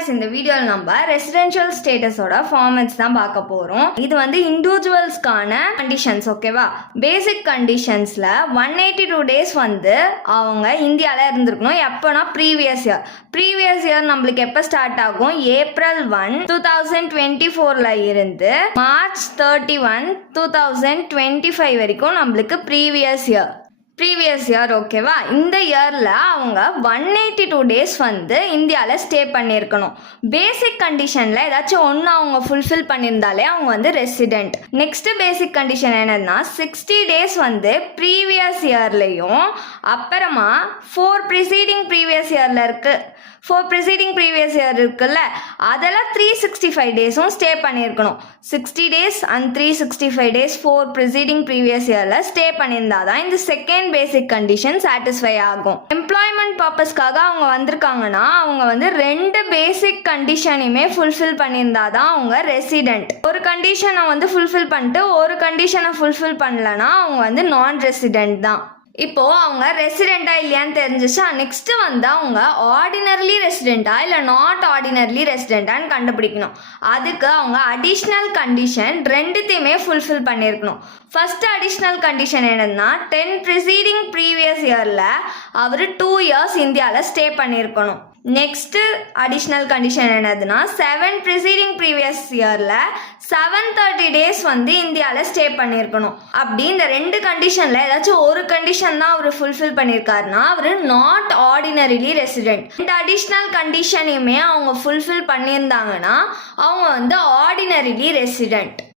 guys, இந்த வீடியோல நம்ம ரெசிடென்ஷியல் ஸ்டேட்டஸோட ஃபார்மட்ஸ் தான் பார்க்க போறோம். இது வந்து இண்டிவிஜுவல்ஸ்க்கான கண்டிஷன்ஸ். ஓகேவா? பேசிக் கண்டிஷன்ஸ்ல 182 டேஸ் வந்து அவங்க இந்தியாவில் இருந்திருக்கணும். எப்போனா ப்ரீவியஸ் இயர் நம்மளுக்கு எப்போ ஸ்டார்ட் ஆகும்? ஏப்ரல் 1 2024 இருந்து மார்ச் 31 2025 வரைக்கும் நம்மளுக்கு ப்ரீவியஸ் இயர். ஓகேவா? இந்த இயரில் அவங்க 182 டேஸ் வந்து இந்தியாவில் ஸ்டே பண்ணியிருக்கணும். பேசிக் கண்டிஷனில் ஏதாச்சும் ஒன்று அவங்க ஃபுல்ஃபில் பண்ணியிருந்தாலே அவங்க வந்து ரெசிடெண்ட். நெக்ஸ்ட் பேசிக் கண்டிஷன் என்னன்னா 60 டேஸ் வந்து ப்ரீவியஸ் இயர்லையும் அப்புறமா 4 ப்ரிசீடிங் ப்ரீவியஸ் இயர் இருக்குல்ல, அதெல்லாம் 365 டேஸும் ஸ்டே பண்ணியிருக்கணும். 60 days and 365 days 4 preceding previous இயரில் ஸ்டே பண்ணியிருந்தாதான் இந்த செகண்ட் பேசிக் கண்டிஷன் சாட்டிஸ்ஃபை ஆகும். எம்ப்ளாய்மெண்ட் பர்பஸ்க்காக அவங்க வந்திருக்காங்கன்னா அவங்க வந்து 2 பேசிக் கண்டிஷனையுமே ஃபுல்ஃபில் பண்ணியிருந்தாதான் அவங்க ரெசிடென்ட். ஒரு கண்டிஷனை வந்து ஃபுல்ஃபில் பண்ணிட்டு ஒரு கண்டிஷனை ஃபுல்ஃபில் பண்ணலன்னா அவங்க வந்து நான் ரெசிடென்ட் தான். இப்போ அவங்க ரெசிடெண்டா இல்லையான்னு தெரிஞ்சிச்சா, நெக்ஸ்ட் வந்து அவங்க ஆர்டினரிலி ரெசிடெண்டா இல்லை நாட் ஆர்டினரிலி ரெசிடெண்டான்னு கண்டுபிடிக்கணும். அதுக்கு அவங்க அடிஷ்னல் கண்டிஷன் ரெண்டுத்தையுமே ஃபுல்ஃபில் பண்ணியிருக்கணும். ஃபர்ஸ்ட் அடிஷ்னல் கண்டிஷன் என்னன்னா 10 ப்ரிசீடிங் ப்ரீவியஸ் இயரில் அவர் 2 இயர்ஸ் இந்தியாவில் ஸ்டே பண்ணியிருக்கணும். நெக்ஸ்ட் அடிஷ்னல் கண்டிஷன் என்னதுன்னா 7 ப்ரிசீடிங் ப்ரீவியஸ் இயரில் 730 டேஸ் வந்து இந்தியாவில் ஸ்டே பண்ணியிருக்கணும். அப்படி இந்த 2 கண்டிஷனில் ஏதாச்சும் ஒரு கண்டிஷன் தான் அவர் ஃபுல்ஃபில் பண்ணியிருக்காருன்னா அவர் நாட் ஆர்டினரிலி ரெசிடென்ட். இந்த அடிஷ்னல் கண்டிஷனையுமே அவங்க ஃபுல்ஃபில் பண்ணியிருந்தாங்கன்னா அவங்க வந்து ஆர்டினரிலி ரெசிடென்ட்.